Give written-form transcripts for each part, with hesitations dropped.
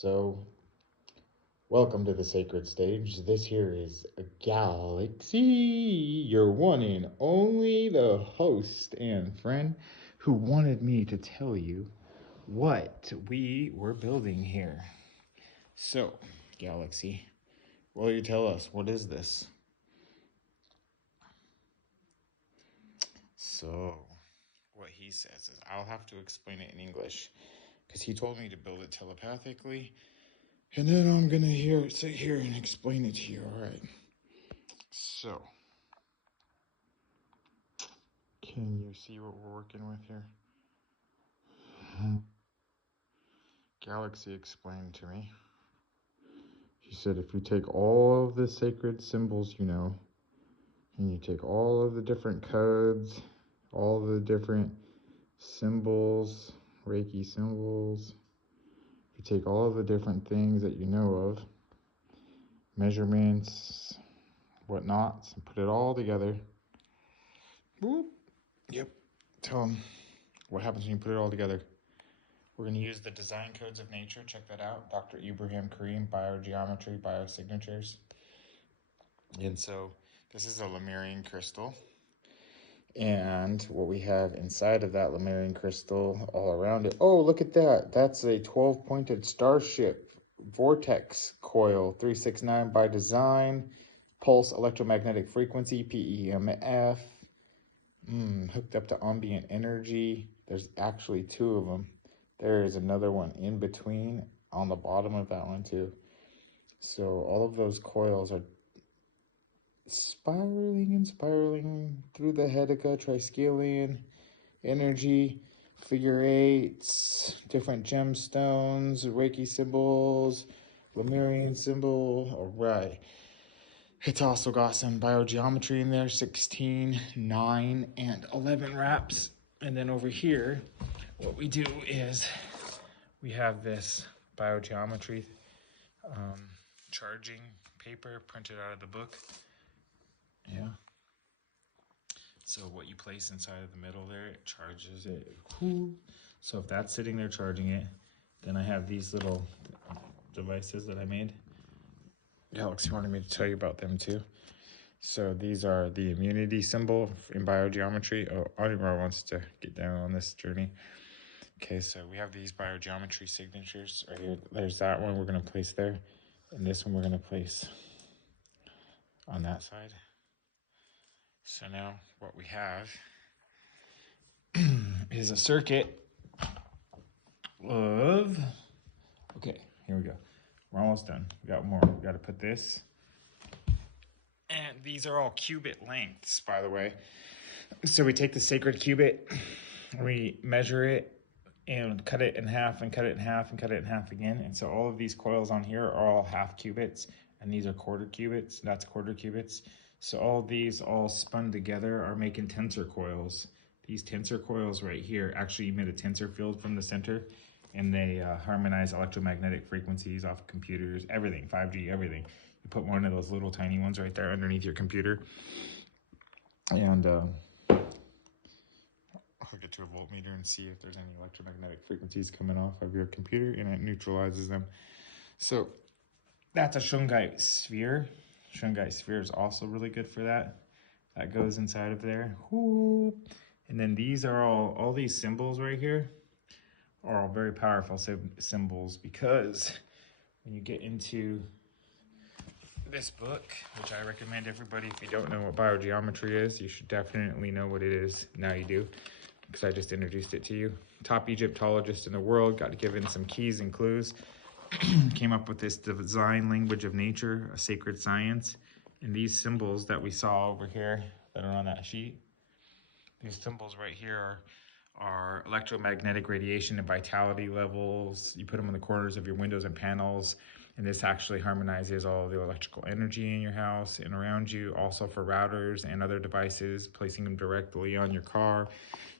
So, welcome to the sacred stage. This here is a Galaxy, your one and only, the host and friend who wanted me to tell you what we were building here. So, Galaxy, will you tell us what is this? So, what he says is I'll have to explain it in English because he told me to build it telepathically. And then I'm gonna sit here and explain it to you, all right? So, can you see what we're working with here? Galaxy explained to me. He said if you take all of the sacred symbols you know, and you take all of the different codes, all of the different symbols, Reiki symbols, if you take all of the different things that you know of, measurements, whatnots, and put it all together. Whoop. Yep. Tell them what happens when you put it all together. We're going to use the design codes of nature. Check that out. Dr. Ibrahim Kareem, biogeometry, biosignatures. And so this is a Lemurian crystal. And what we have inside of that Lemurian crystal all around it. Oh, look at that. That's a 12-pointed starship vortex coil, 369 by design, pulse electromagnetic frequency, PEMF, hooked up to ambient energy. There's actually two of them. There is another one in between on the bottom of that one too. So all of those coils are spiraling and spiraling through the Hedeca, triskelion, energy, figure eights, different gemstones, Reiki symbols, Lemurian symbol. All right. It's also got some biogeometry in there, 16, 9, and 11 wraps. And then over here, what we do is we have this biogeometry charging paper printed out of the book. Yeah. So what you place inside of the middle there, it charges it. So if that's sitting there charging it, then I have these little devices that I made. Alex wanted me to tell you about them too. So these are the immunity symbol in biogeometry. Oh, Audemars wants to get down on this journey. Okay, so we have these biogeometry signatures right here. There's that one we're going to place there. And this one we're going to place on that side. So now what we have is a circuit of... Okay, here we go. We're almost done. We got more. We got to put this. And these are all cubit lengths, by the way. So we take the sacred cubit, we measure it, and cut it in half, and cut it in half, and cut it in half again. And so all of these coils on here are all half cubits, and these are quarter cubits. That's quarter cubits. So all these all spun together are making tensor coils. These tensor coils right here actually emit a tensor field from the center, and they harmonize electromagnetic frequencies off computers, everything, 5G, everything. You put one of those little tiny ones right there underneath your computer, and hook it to a voltmeter and see if there's any electromagnetic frequencies coming off of your computer, and it neutralizes them. So that's a shungite sphere. Shungite sphere is also really good for that. That goes inside of there. And then these are all these symbols right here are all very powerful symbols, because when you get into this book, which I recommend everybody, if you don't know what biogeometry is, you should definitely know what it is. Now you do, because I just introduced it to you. Top Egyptologist in the world, got given some keys and clues, came up with this design language of nature, a sacred science. And these symbols that we saw over here that are on that sheet, these symbols right here are electromagnetic radiation and vitality levels. You put them in the corners of your windows and panels, and this actually harmonizes all of the electrical energy in your house and around you. Also for routers and other devices, placing them directly on your car,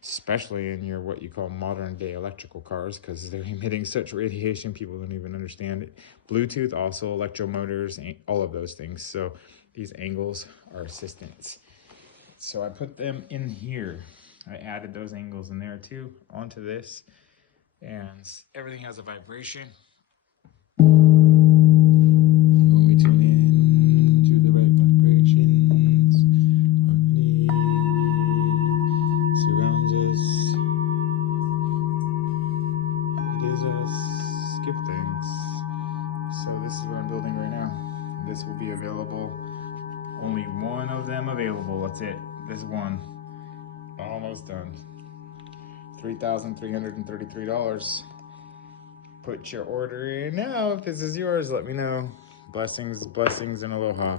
especially in your what you call modern day electrical cars, because they're emitting such radiation people don't even understand it. Bluetooth, also electromotors, all of those things. So these angles are assistants. So I put them in here. I added those angles in there too onto this, and everything has a vibration. available. Only one of them available. That's it. This one. Almost done. $3,333. Put your order in now. If this is yours, let me know. Blessings, blessings, and aloha.